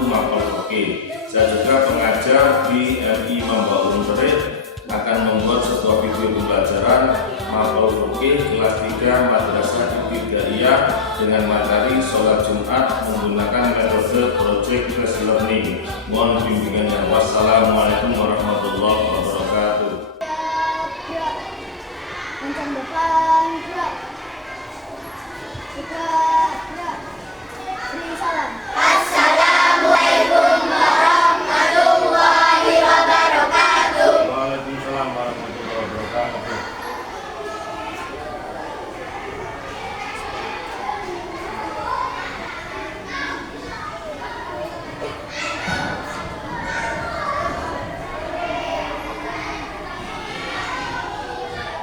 Mapel Fikih. Saya juga pengajar di MI Mambaul Murid, akan membuat sebuah video pembelajaran Mapel Fikih kelas 3 Madrasah Ibtidaiyah dengan materi sholat Jumat menggunakan metode project based learning. Mohon bimbingannya. Wassalamualaikum warahmatullahi wabarakatuh. Assalamualaikum warahmatullahi wabarakatuh. Waalaikumsalam warahmatullahi wabarakatuh.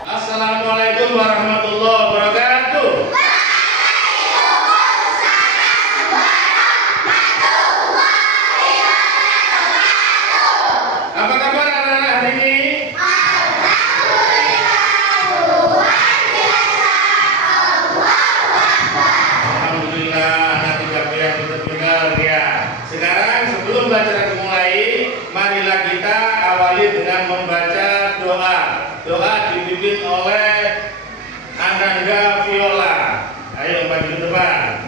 Assalamualaikum warahmatullahi wabarakatuh. Apa kabar anak-anak hari ini? Alhamdulillah, anak tidak yang benar-benar ya. Sekarang sebelum pelajaran dimulai, marilah kita awali dengan membaca doa. Doa dipimpin oleh Ananda Viola. Ayo maju ke depan.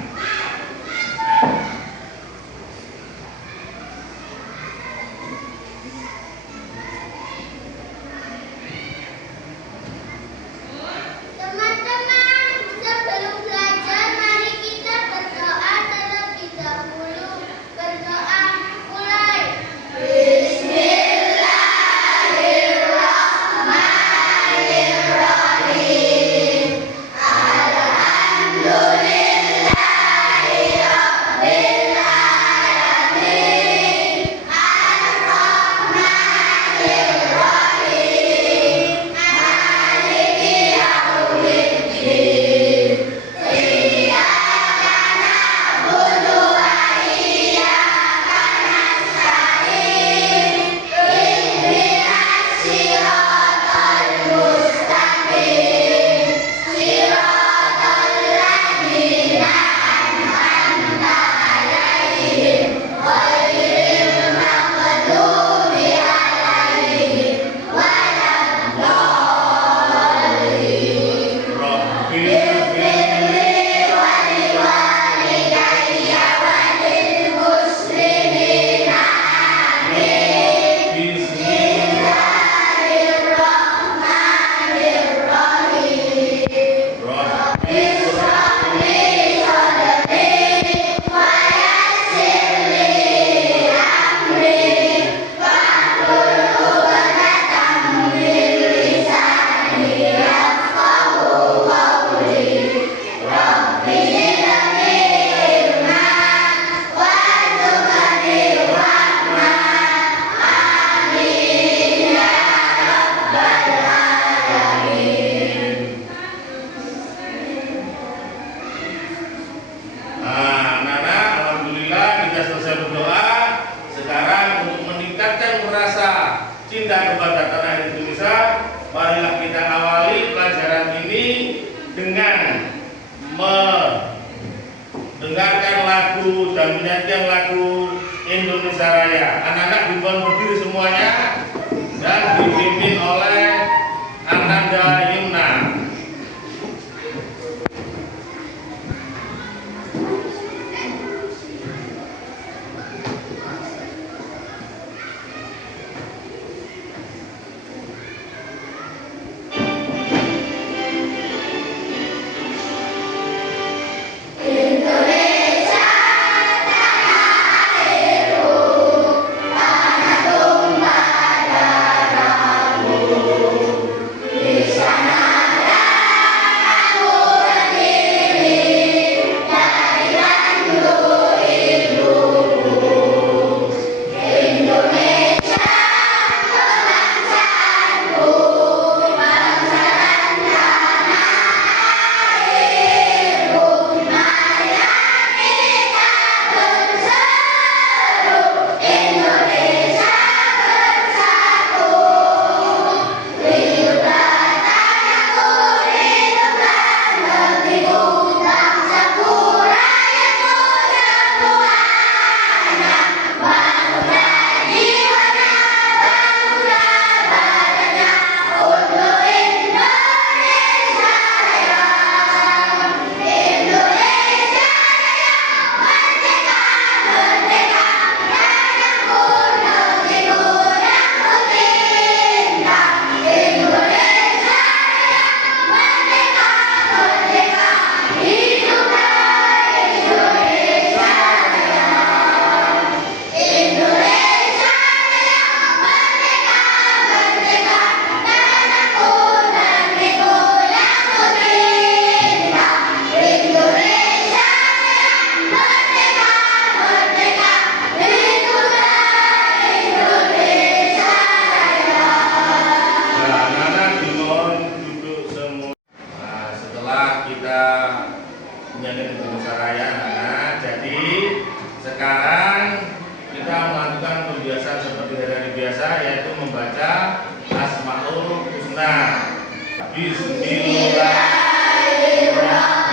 Teman-teman, sebelum belajar mari kita berdoa terlebih dahulu. Berdoa mulai. Bismillahirrahmanirrahim. Alhamdulillahirabbil alamin. Ar-Rahmanirrahim. Maliki yaumiddin. Iyyaka na'budu wa iyyaka nasta'in. Ihdinas siratal mustaqim. Siratal ladzina an'amta 'alaihim ghairil maghdubi 'alaihim waladdallin. Ighfirli wa liwalidayya wa lil muslimina amin. Bismillahirrahmanirrahim. Rabbi shrah li sadri wa yassir li amri wahlul 'uqdatam min lisani yafqahu qawli. Rabbi zidni ilman warzuqni rahmah. Amin ya rabbal alamin. Anak-anak, alhamdulillah kita selesai berdoa. Sekarang untuk meningkatkan rasa cinta kepada tanah air Indonesia, marilah kita awali pelajaran ini dengan mendengarkan lagu dan menyanyikan lagu Indonesia Raya. Anak-anak dibuat berdiri semuanya dan dipimpin oleh Ananda Yumna. Indonesia tanah airku, tanah biasa, yaitu membaca Asmaul Husna. Bismillahirrahmanirrahim.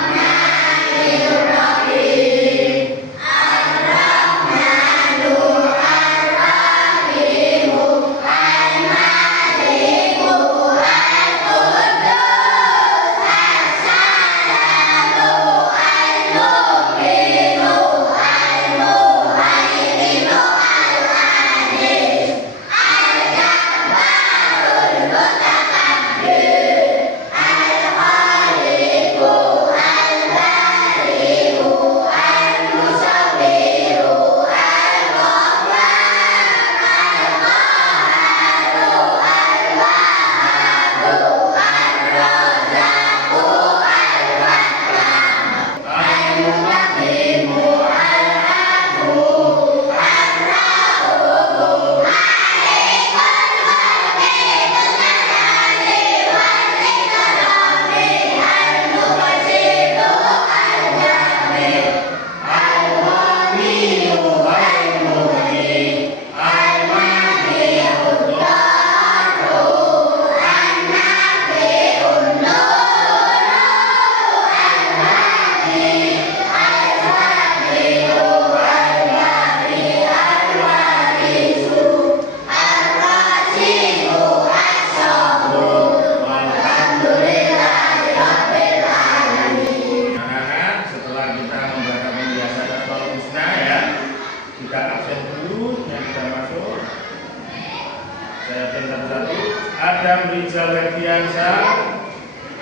Adam Rizal Ferdiansa,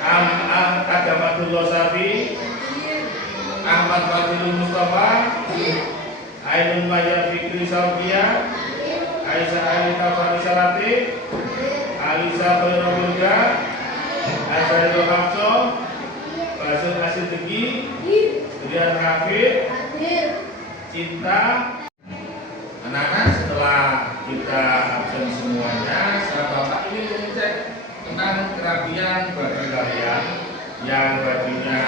Adam Abdullah Safi, Ahmad Fadilul Mustafa, Ainun Maya Fikri Saufia, Aisyah Alika Farisa Latif, Alisa Khairulga, Azharul Hafso, Basul Asidiki, Rian Hafid, Cinta. Anak-anak, setelah kita absen semuanya, saya Bapak ini mengecek tentang kerapian baju kalian. Yang bajunya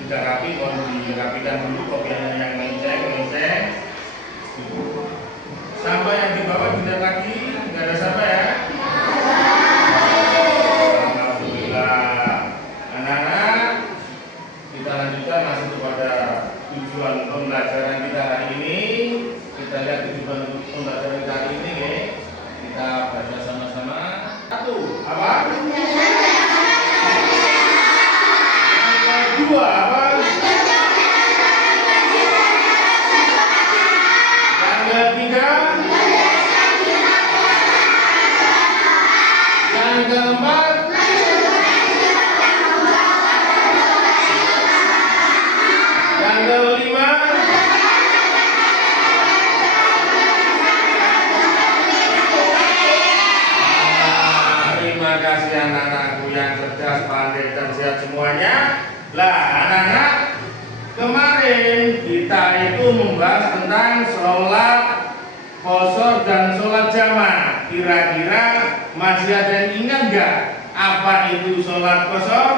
tidak rapi, mohon dirapikan dulu, kopiannya yang menceng. Sampai yang di bawah tidak lagi, nggak ada sampai ya? Alhamdulillah. Anak-anak, kita lanjutkan masuk kepada tujuan pembelajaran kita hari ini. Kita lihat tujuan pembelajaran kita hari ini, ya. Kita baca sama-sama. Satu, apa? Yang kedua, apa? Yang ketiga? Yang keempat? Yang kelima? Terima kasih anak-anakku yang cerdas, pandai, dan sehat semuanya. Lah anak-anak, kemarin kita itu membahas tentang sholat qashar dan sholat jamaah. Kira-kira masih ada yang ingat nggak apa itu sholat qashar?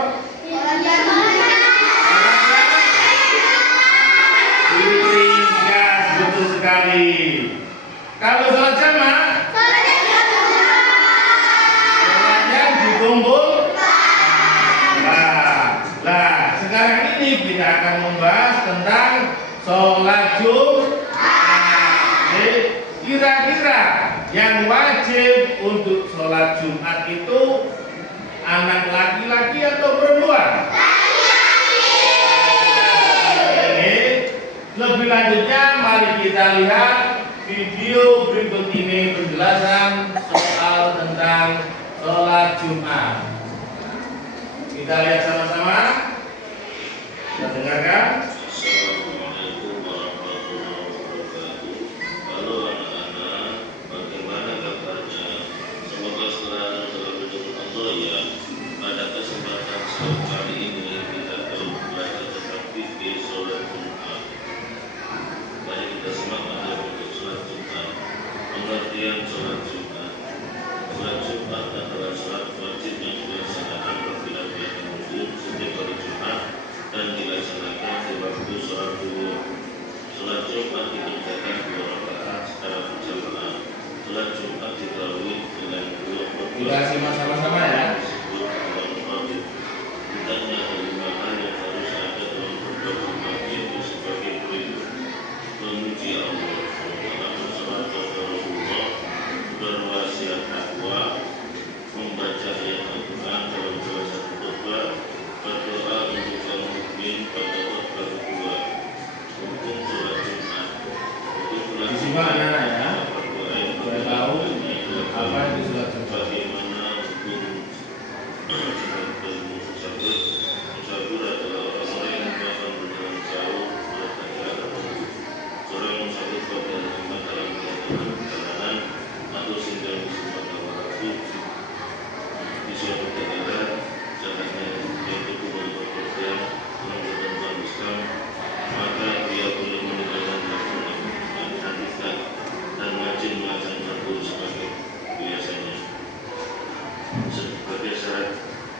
Ringkas, betul sekali. Kalau sholat jamaah? Kumpul. Nah, sekarang ini kita akan membahas tentang sholat Jumat. Kira-kira yang wajib untuk sholat Jumat itu anak laki-laki atau perempuan? Laki-laki. Lebih lanjutnya, mari kita lihat video berikut ini penjelasan soal tentang sholat Jumat. Kita lihat sama-sama. Kita dengarkan. Assalamualaikum warahmatullahi wabarakatuh. Halo anak-anak, bagaimana kabarnya? Semoga selalu dalam lindungan Allah ya. Pada kesempatan sore kali ini kita akan belajar tentang fikih sholat Jumat. Mari kita semangat untuk sholat Jumat. Pengertian sholat Jumat. Sholat Jumat adalah sholat wajib yang dilaksanakan apabila bulan Muslim setiap hari Jumat dan dilaksanakan di waktu diketahui dengan dua Kita simak sama-sama ya. disebut dalam wajib. Hendaknya ada 5 hal yang harus ada dalam berbuat lima yaitu sebagai berikut: memuji Allah, bersalat kepada Rasulullah, berwasiat takwa, membaca ayat Al-Quran dalam salah satu khutbah, berdoa untuk kaum mukmin pada khutbah kedua, hukum sholat Jumat, hukum Disimak anak-anak ya. Supaya tahu apa yang disulat Jumat. bagaimana hukum musafir. Musafir adalah orang-orang yang akan berjalan jauh pada jarak tempuh. Orang musafir pada tempat dalam keadaan perjalanan atau singgah di suatu waktu di suatu negara, caranya yaitu kembali bekerja mengerjakan Islam, maka dia boleh meninggalkan melaksanakan hadisat dan wajib melaksanakan itu sebagai biasanya. Sebagai syarat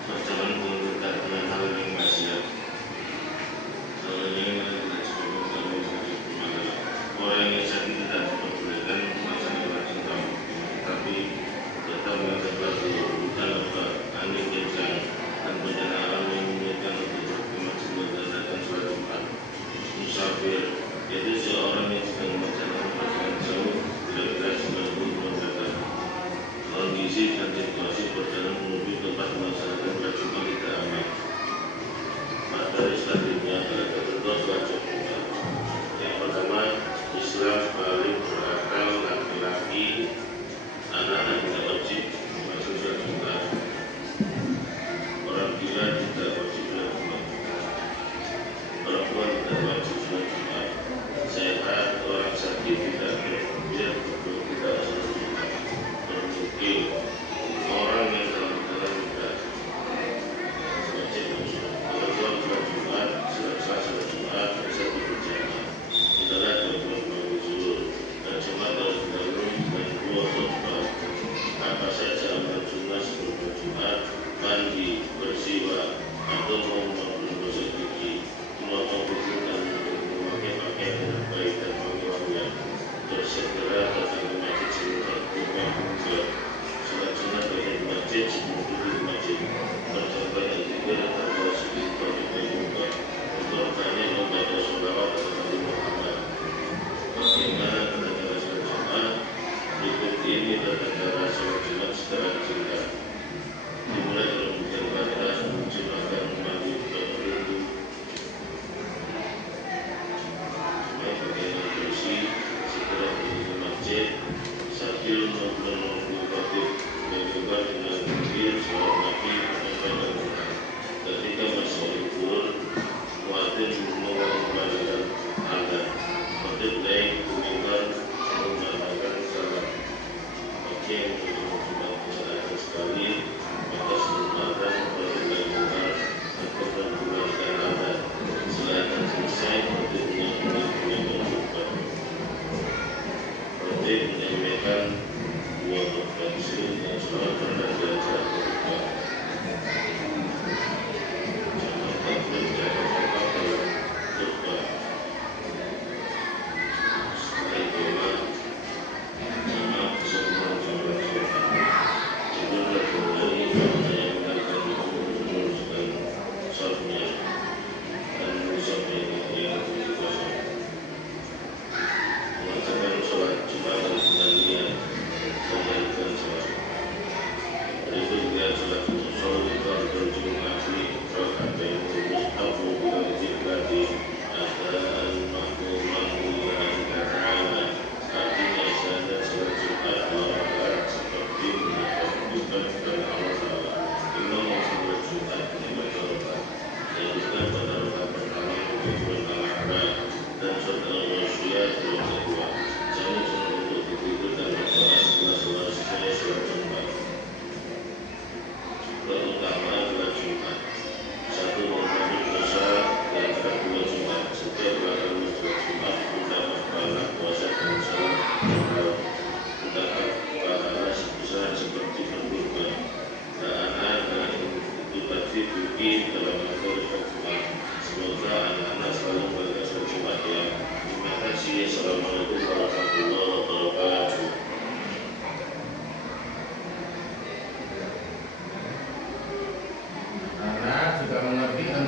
perjalanan pemerintah dengan hal yang maksiat. Hal yang tidak disebutkan oleh sakit adalah orang yang sakit tidak diperbolehkan melaksanakan wajib tamu, tapi tetap melaksanakan bukan apa angin kencang dan bencana alam yang memungkinkan untuk berkemas melaksanakan sholat Jumat. Musafir yaitu seorang yang sedang melaksanakan perjalanan jauh kira-kira 90 km. Kondisi dan situasi perjalanan menuju tempat melaksanakan sholat Jumat tidak aman. Materi selanjutnya adalah ketentuan sholat Jumat. Yang pertama, Islam balik berakal laki-laki, anak-anak tidak wajib masuk sholat Jumat. Orang gila tidak wajib sholat Jumat. Perempuan tidak wajib sholat Jumat. Sehat, orang sakit tidak tidak sholat Jumat. Termukil, orang yang dalam keadaan tidak wajib masuk. Perempuan sholat Jumat, selesai sholat Jumat bisa berjamaah. Adalah 22 zuhur dan Jumat harus didahului dengan 2 khutbah. Apa saja amal sunnah sebelum Jumat: mandi, bersiwak, atau memotong gosok gigi, memotong kuku dan memakai pakaian yang baik dan wangi-wangian. Bersegera datang ke masjid sebelum rumah juga. Sholat sunnah bagian di masjid sebelum duduk di masjid. Percontohan yang zikir atau sekitar di muka. Contohnya membaca sholawat atau Nabi Muhammad. Bagaimana tata-cara sholat Jumat? Berikut ini tata-cara sholat Jumat secara singkat. Dimulai dari bukan pada silakan mandi berwudu, pakaian bersih, segera pergi ke masjid sambil menunggu khatib yang juga dengan zikir sholat Nabi dan Quran. Ketika masuk zuhur, muadzin mengumandangkan azan. Khatib naik ke mimbar mengumandangkan salat. Bagi yang menunjukkan azan sekali, maka sebelum azan berdoa mimbar atau berdoakan azan. Setelah azan selesai, khatib menyampaikan khutbah. Khatib menyampaikan 2 khutbah Islam dan sholat pada acara khutbah.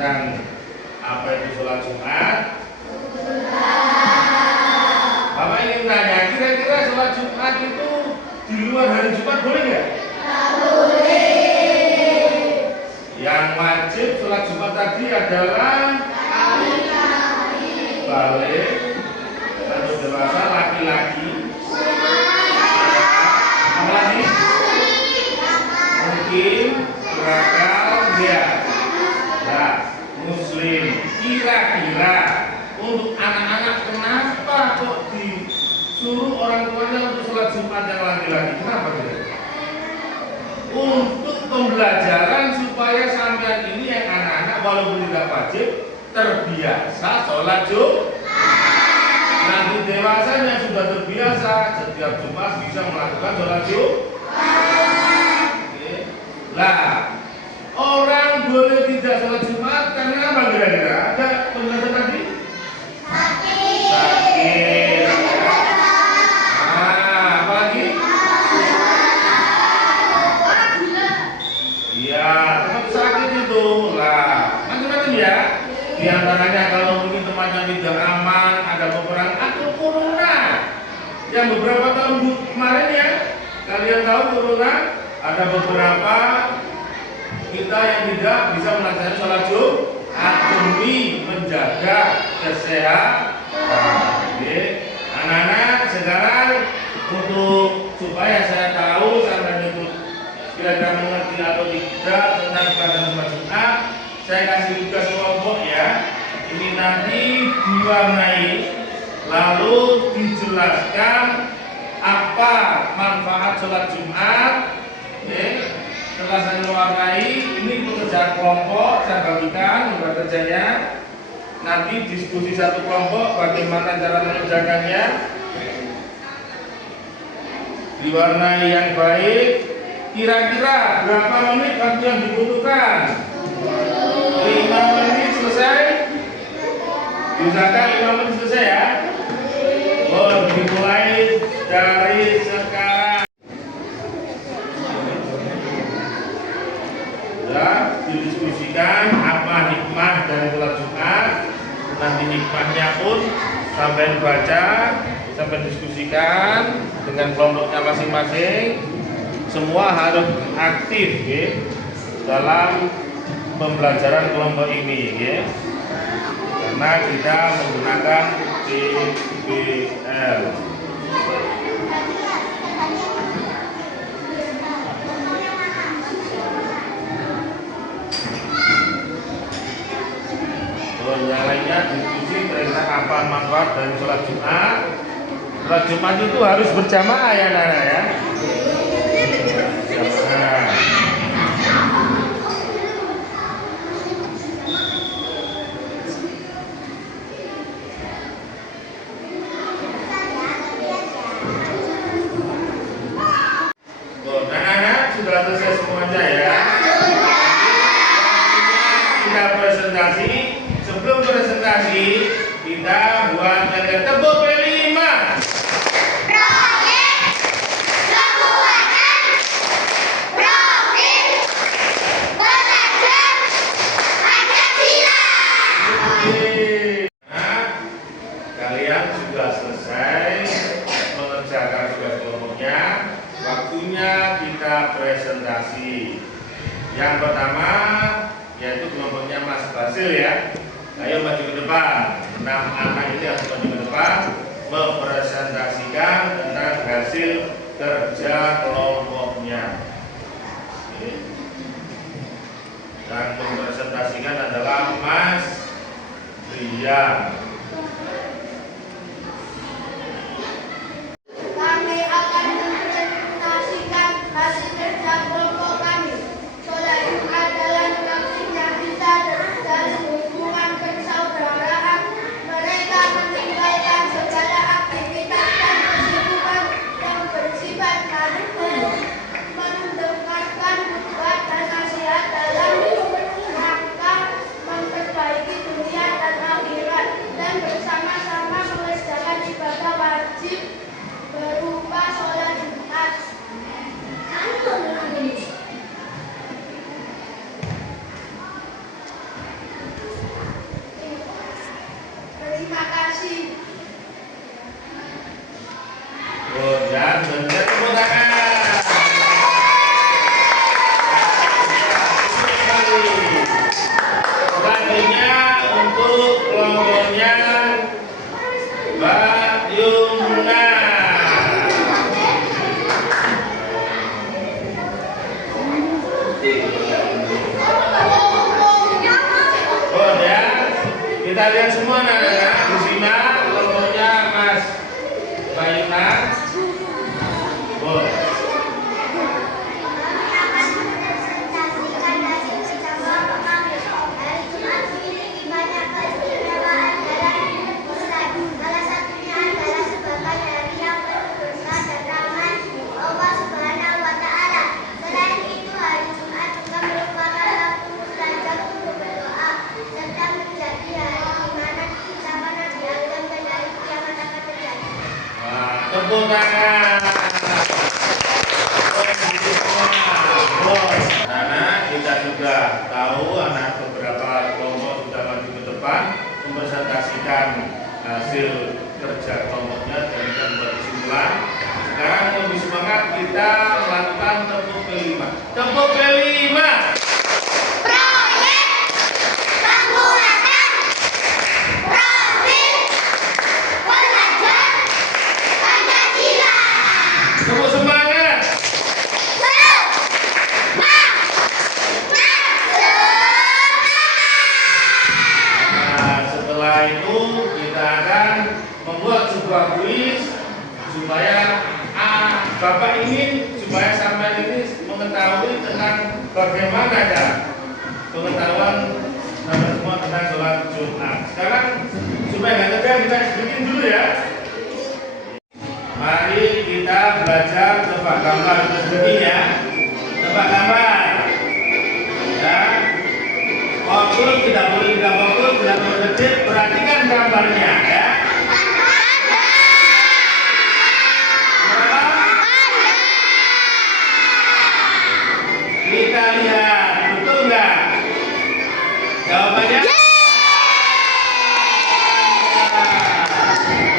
melaksanakan apa itu sholat Jumat? Bapak ingin tanya, kira-kira sholat Jumat itu di luar hari Jumat boleh nggak? Yang wajib sholat Jumat tadi adalah balik atau dewasa, laki-laki. Apa lagi? Mungkin berakal dia. Nah, Muslim. Kira-kira untuk anak-anak kenapa kok disuruh orang tuanya untuk sholat Jumat yang laki-laki? Kenapa dia? Untuk pembelajaran supaya sampean ini yang anak-anak walaupun tidak wajib terbiasa sholat Jumat. Nanti dewasanya sudah terbiasa setiap Jumat bisa melakukan sholat Jumat. Lah, orang boleh tidak sholat Jumat karena apa kira-kira? Ada penjelasan tadi? Sakit. Apa lagi? Iya, tetap sakit itu. Lah, macam-macam ya. Di antaranya kalau mungkin tempatnya tidak aman, ada peperangan atau corona. Yang beberapa tahun kemarin ya, kalian tahu corona, ada beberapa kita yang tidak bisa melaksanakan sholat Jumat demi menjaga kesehatan. Anak-anak sekarang untuk supaya saya tahu sampai itu kira-kira mengerti atau tidak tentang pelaksanaan sholat Jumat, saya kasih tugas kelompok ya. Ini nanti diwarnai lalu dijelaskan apa manfaat sholat Jumat. Setelah saya mewarnai, ini pekerjaan kelompok saya bagikan kerjanya. Nanti diskusi satu kelompok bagaimana cara mengerjakannya. Diwarnai yang baik. Kira-kira berapa menit waktu yang dibutuhkan? 5 menit selesai. Diusahakan 5 menit selesai ya. Oh, dimulai dari sekarang. Didiskusikan apa hikmah dari sholat Jumat. Nanti hikmahnya pun sampai baca, sampai diskusikan dengan kelompoknya masing-masing. Semua harus aktif ya, dalam pembelajaran kelompok ini ya. Karena kita menggunakan TBL. Yang lainnya diskusi tentang apa manfaat dari sholat Jumat. Sholat Jumat itu harus berjamaah ya Nana ya. Berjamaah. Nana sudah selesai semuanya ya. Kita presentasi. Sebelum presentasi, kita buat tepuk P5. Rohim, kekuatan, Rohim, belajar, Pancasila. Nah, kalian sudah selesai mengerjakan tugas kelompoknya. Waktunya kita presentasi. Yang pertama yaitu kelompoknya Mas Basil ya. Ayo maju ke depan. 6 anak ini harus maju ke depan mempresentasikan tentang hasil kerja kelompoknya. Dan mempresentasikan adalah Mas Rian. Kami akan mempresentasikan hasil kerja kelompok kami. Sholat Jumat adalah maksudnya kita dalam hubungan persaudaraan. Mereka meninggalkan segala aktivitas dan kesibukan yang bersifat material kita melakukan tepuk kelima. Tepuk kelima. Proyek penguatan profil pelajar Pancasila. Tepuk semangat. Nah, setelah itu kita akan membuat sebuah kuis supaya Bapak ingin supaya sampai ini mengetahui tentang bagaimana ya pengetahuan sampai semua tentang sholat Jumat. Sekarang supaya nggak tegang kita bikin dulu ya. Mari kita belajar tebak gambar begini ya. Tebak gambar. Ya. Fokus tidak boleh tidak fokus, tidak boleh kecil. Perhatikan gambarnya ya. Kita lihat, betul nggak? Jawabannya?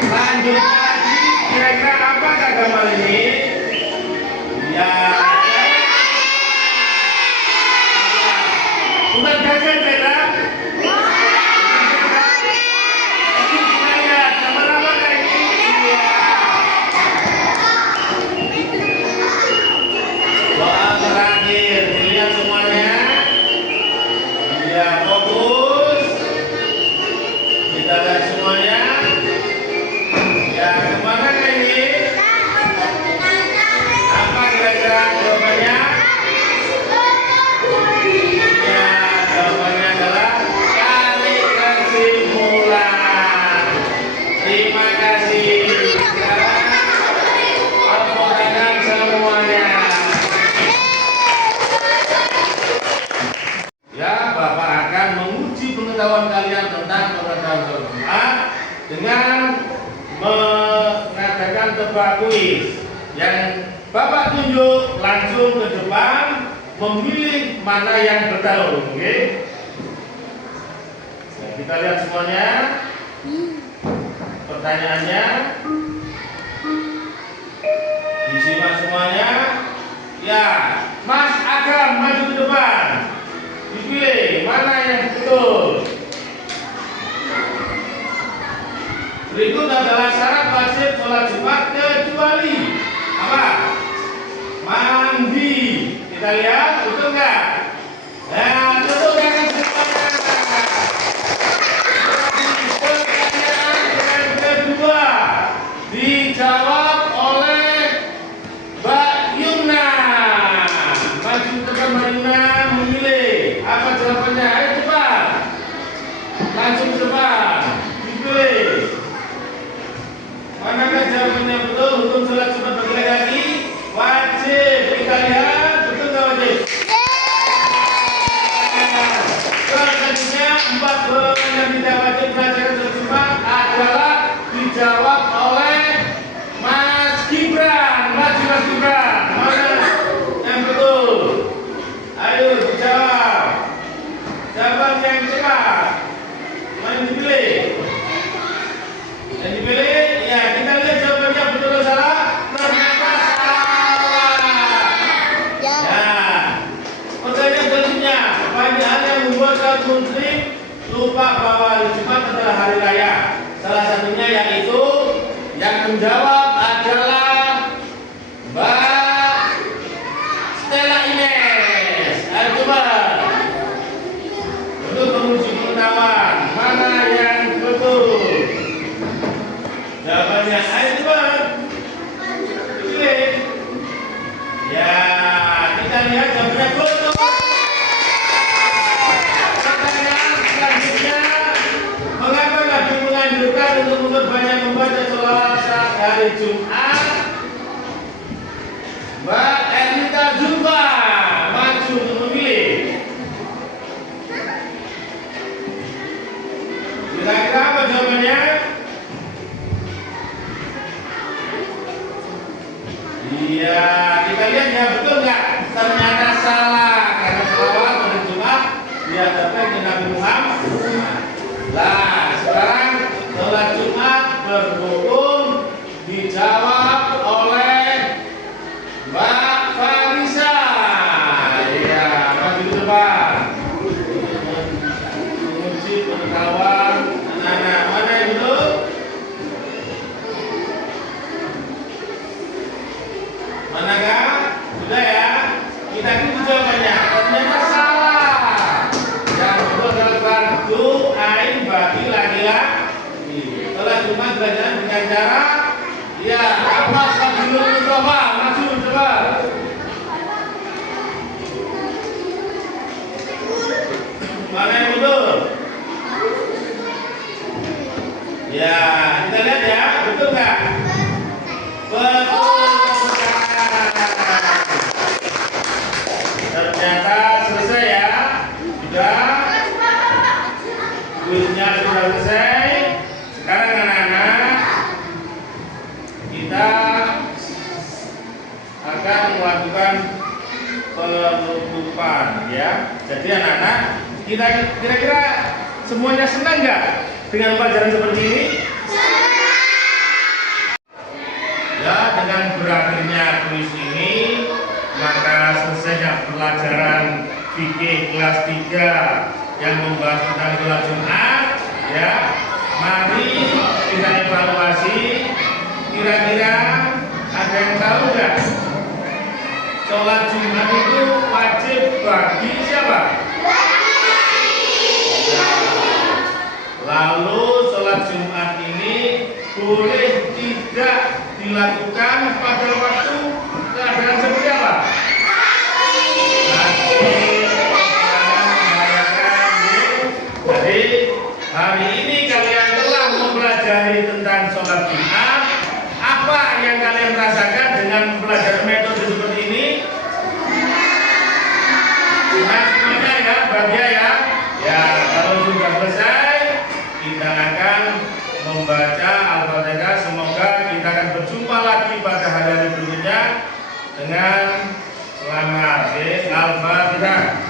Lanjut lagi, kira-kira apakah gambar ini? Ya. Bukan gajah beda. Kita lihat, gambar apakah ini? Iya. Soal terakhir, dilihat semuanya. Ya, fokus. Kita lihat semuanya. Ya, kemana ini? Apa kira-kira jawabannya? Ya, jawabannya adalah tarik kesimpulan. Terima kasih. Sekarang tepuk tangan semuanya. Ya, Bapak akan menguji pengetahuan kalian tentang pengetahuan Jumat dengan mengadakan tebak kuis yang Bapak tunjuk langsung ke depan memilih mana yang betul, oke? Nah, kita lihat semuanya. Pertanyaannya disimak semuanya. Ya, Mas Agam maju ke depan. Dipilih mana yang betul. Berikut adalah syarat wajib sholat Jumat kecuali apa? Mandi. Kita lihat betul nggak? Ya, betul kan semuanya. Pertanyaan yang kedua dijawab oleh Mbak Yumna. Maju ke depan Mbak Yumna memilih. Apa jawabannya? Ayo cepat. Langsung ke depan. Dipilih. Manakah jawabannya betul? Hukum sholat Jumat bagi laki-laki wajib. Kita lihat betul nggak wajib? Selanjutnya 4 golongan yang tidak wajib belajar sholat Jumat adalah dijawab oleh Mas Gibran. Maju Mas Gibran. Mana yang betul? Ayo dijawab. Jawab yang cepat. Mana dipilih? Yang dipilih, ya kita lihat jawabannya betul atau salah. Ternyata salah. Ya. Pertanyaan selanjutnya, banyak hal yang membuat kaum muslim lupa bahwa hari Jumat adalah hari raya. Salah satunya yaitu yang menjawab adalah Mbak Stella Ines. Ayo coba. Untuk menguji pengetahuan mana yang betul. Jawabannya, ayo cepat. Pilih. Ya, kita lihat jawabannya betul. Pertanyaan selanjutnya, mengapa Nabi menganjurkan untuk memperbanyak membaca sholawat saat hari Jumat? Mbak Ernita Zulfa maju untuk memilih. Kira-kira apa jawabannya? Iya, kita lihat ya betul nggak? Ternyata salah karena sholawat pada Jumat dihadapkan ke Nabi Muhammad. Nah, sekarang sholat Jumat berhukum dijawab oleh Mbak melakukan penutupan ya. Jadi anak-anak, kira-kira semuanya senang nggak dengan pelajaran seperti ini? Ya, dengan berakhirnya kuis ini, maka selesainya pelajaran fikih kelas 3 yang membahas tentang sholat Jumat ya. Mari kita evaluasi. Kira-kira ada yang tahu nggak? Sholat Jumat itu wajib bagi siapa? Lalu sholat Jumat ini boleh tidak dilakukan pada waktu keadaan seperti apa? Jadi hari ini kalian telah mempelajari tentang sholat Jumat. Apa yang kalian rasakan dengan belajar metode seperti ini? Nah, semuanya ya, bahagia ya. Ya, kalau sudah selesai, kita akan membaca Al-Fatihah. Semoga kita akan berjumpa lagi pada hari-hari berikutnya dengan selamat. Al-Fatihah.